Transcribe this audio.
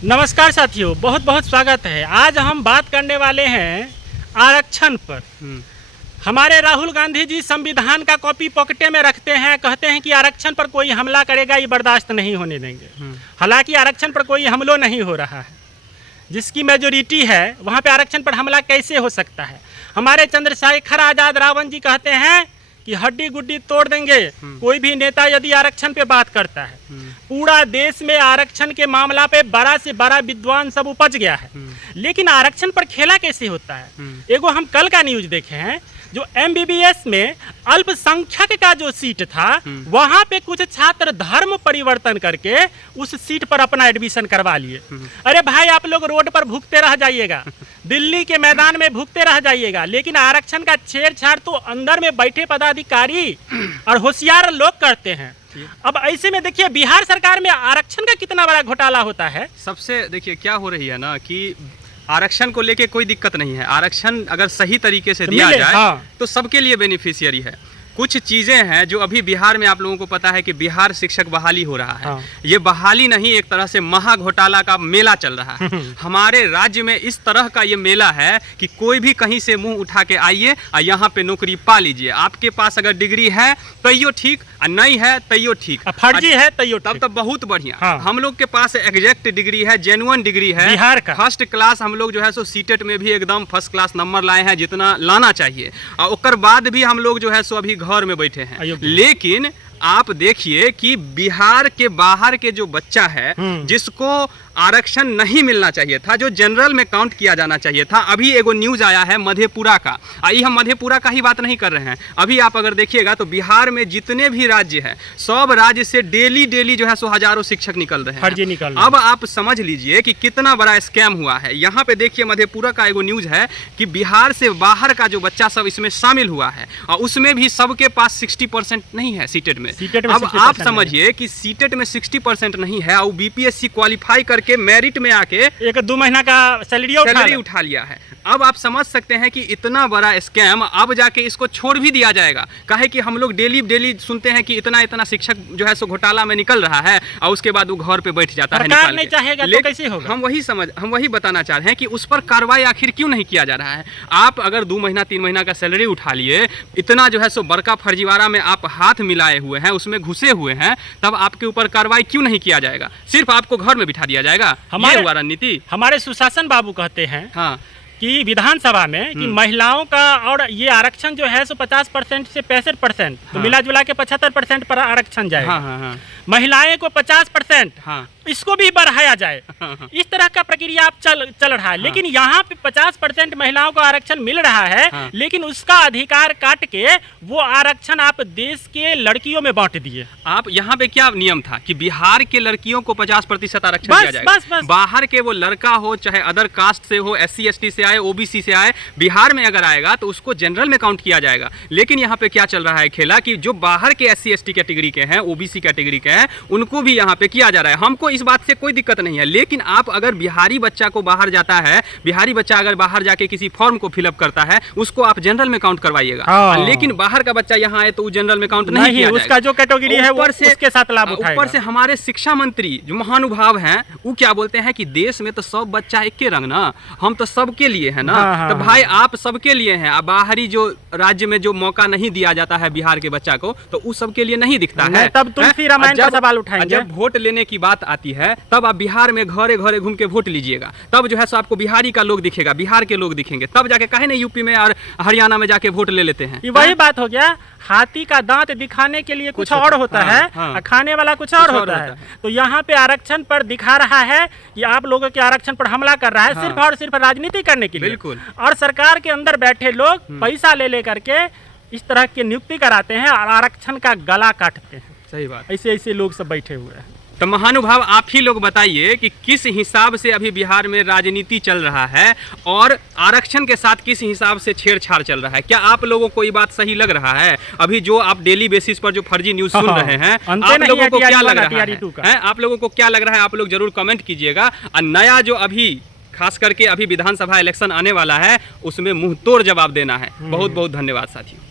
नमस्कार साथियों, बहुत बहुत स्वागत है। आज हम बात करने वाले हैं आरक्षण पर। हमारे राहुल गांधी जी संविधान का कॉपी पॉकेटे में रखते हैं, कहते हैं कि आरक्षण पर कोई हमला करेगा ये बर्दाश्त नहीं होने देंगे। हालांकि आरक्षण पर कोई हमला नहीं हो रहा है, जिसकी मेजोरिटी है वहाँ पे आरक्षण पर हमला कैसे हो सकता है। हमारे चंद्रशेखर आज़ाद रावण जी कहते हैं कि हड्डी गुड्डी तोड़ देंगे कोई भी नेता यदि आरक्षण पे बात करता है। पूरा देश में आरक्षण के मामला पे बड़ा से बड़ा विद्वान सब उपज गया है, लेकिन आरक्षण पर खेला कैसे होता है। एगो हम कल का न्यूज देखे हैं, जो MBBS में अल्पसंख्यक का जो सीट था वहां पे कुछ छात्र धर्म परिवर्तन करके उस सीट पर अपना एडमिशन करवा लिए। अरे भाई, आप लोग रोड पर भूखते रह जाइएगा, दिल्ली के मैदान में भूखते रह जाइएगा, लेकिन आरक्षण का छेड़छाड़ तो अंदर में बैठे पदाधिकारी और होशियार लोग करते हैं। अब ऐसे में देखिए बिहार सरकार में आरक्षण का कितना बड़ा घोटाला होता है। सबसे देखिए क्या हो रही है ना कि आरक्षण को लेके कोई दिक्कत नहीं है। आरक्षण अगर सही तरीके से दिया जाए तो सबके लिए बेनिफिशियरी है। कुछ चीज़ें हैं जो अभी बिहार में आप लोगों को पता है कि बिहार शिक्षक बहाली हो रहा है। ये बहाली नहीं, एक तरह से महा घोटाला का मेला चल रहा है। हमारे राज्य में इस तरह का ये मेला है कि कोई भी कहीं से मुंह उठा के आइए और यहाँ पे नौकरी पा लीजिए। आपके पास अगर डिग्री है तैयो ठीक, और नहीं है तैयो ठीक, फर्जी है तैयो तब तो बहुत बढ़िया। हम लोग के पास एग्जैक्ट डिग्री है, जेन्युइन डिग्री है बिहार का। फर्स्ट क्लास हम लोग जो है सो सीटेट में भी एकदम फर्स्ट क्लास नंबर लाए हैं, जितना लाना चाहिए। और उसके बाद भी हम लोग जो है सो अभी घर में बैठे हैं। लेकिन आप देखिए कि बिहार के बाहर के जो बच्चा है जिसको आरक्षण नहीं मिलना चाहिए था, जो जनरल में काउंट किया जाना चाहिए था, अभी एगो न्यूज आया है मधेपुरा का। आई हम मधेपुरा का ही बात नहीं कर रहे हैं। अभी आप अगर देखिएगा तो बिहार में जितने भी राज्य हैं सब राज्य से डेली जो है सो हजारों शिक्षक निकल रहे हैं। अब आप समझ लीजिए कि कितना बड़ा स्कैम हुआ है। यहाँ पे देखिए मधेपुरा का एगो न्यूज है कि बिहार से बाहर का जो बच्चा सब इसमें शामिल हुआ है और उसमें भी सबके पास 60% नहीं है सीटेट में। अब आप समझिए कि सीटेट में 60% नहीं है और BPSC क्वालिफाई करके मेरिट में आके 1-2 महीना का सैलरी उठा लिया है। अब आप समझ सकते हैं कि इतना बड़ा स्कैम अब जाके इसको छोड़ भी दिया जाएगा। काहे कि हम लोग डेली सुनते हैं कि इतना शिक्षक जो है सो घोटाला में निकल रहा है और उसके बाद वो घर पे बैठ जाता है। नहीं चाहेगा तो कैसे होगा? हम वही बताना चाह रहे हैं कि उस पर कार्रवाई आखिर क्यों नहीं किया जा रहा है। आप अगर 2 महीना 3 महीना का सैलरी उठा लिए, इतना जो है सो बड़का फर्जीवाड़ा में आप हाथ मिलाए हुए हैं, उसमें घुसे हुए हैं, तब आपके ऊपर कार्रवाई क्यों नहीं किया जाएगा? सिर्फ आपको घर में बिठा दिया जाएगा। हमारे रणनीति हमारे सुशासन बाबू कहते हैं कि विधानसभा में कि महिलाओं का और ये आरक्षण जो है सो 50% से 65%, तो मिला जुला के 75% पर आरक्षण जाएगा। महिलाएं को 50%, इसको भी बढ़ाया जाए। इस तरह का प्रक्रिया आप चल रहा है। लेकिन यहाँ पे 50% महिलाओं को आरक्षण मिल रहा है, लेकिन उसका अधिकार काट के वो आरक्षण आप देश के लड़कियों में बांट दिए। आप यहाँ पे क्या नियम था कि बिहार के लड़कियों को 50% आरक्षण दिया जाएगा। बस। बाहर के वो लड़का हो, चाहे अदर कास्ट से हो, SC ST से आए, OBC से आए, बिहार में अगर आएगा तो उसको जनरल में काउंट किया जाएगा। लेकिन यहाँ पे क्या चल रहा है खेला कि जो बाहर के SC ST कैटेगरी के हैं, OBC कैटेगरी के हैं, उनको भी यहाँ पे किया जा रहा है। हमको इस बात से कोई दिक्कत नहीं है। लेकिन आप अगर बिहारी बच्चा को बाहर जाता है, बिहारी बच्चा अगर बाहर जाके किसी फॉर्म को फिलअप करता है, उसको आप जनरल में काउंट करवाइएगा। लेकिन बाहर का बच्चा यहाँ आए तो वो जनरल में काउंट नहीं किया उसका जो कैटेगरी है वो उसके साथ लाभ उठाएगा। ऊपर से हमारे शिक्षा मंत्री जो महानुभाव हैं वो क्या बोलते हैं कि देश में तो सब बच्चा एक के रंग ना, हम तो सबके लिए है ना। तो भाई आप सबके लिए हैं। अब बाहरी जो राज्य में जो मौका नहीं दिया जाता है बिहार के बच्चा को, तो उस सबके लिए नहीं दिखता है। तब तुलसी रामायण का सवाल उठाएंगे। जब वोट लेने की बात आती है तब आप बिहार में घरे घरे घूम के वोट लीजिएगा, तब जो है सो आपको बिहारी का लोग दिखेगा, बिहार के लोग दिखेंगे, तब जाके काहे नहीं यूपी में और हरियाणा में जाके वोट ले लेते हैं। वही बात हो गया, हाथी का दांत दिखाने के लिए कुछ और होता है, खाने वाला कुछ और होता है। तो यहाँ पे आरक्षण पर दिखा रहा है कि आप लोगों के आरक्षण पर हमला कर रहा है, सिर्फ और सिर्फ राजनीति करने के लिए। बिल्कुल। और सरकार के अंदर बैठे लोग पैसा ले करके इस तरह की नियुक्ति कराते हैं और आरक्षण का गला काटते हैं। सही बात। ऐसे लोग सब बैठे हुए हैं। तो महानुभाव आप ही लोग बताइए कि किस हिसाब से अभी बिहार में राजनीति चल रहा है और आरक्षण के साथ किस हिसाब से छेड़छाड़ चल रहा है। क्या आप लोगों को ये बात सही लग रहा है? अभी जो आप डेली बेसिस पर जो फर्जी न्यूज सुन रहे हैं, आप लोगों को क्या लग रहा है? आप लोगों को क्या लग रहा है? आप लोग जरूर कमेंट कीजिएगा। और नया जो अभी खास करके अभी विधानसभा इलेक्शन आने वाला है उसमें मुंह तोड़ जवाब देना है। बहुत बहुत धन्यवाद साथियों।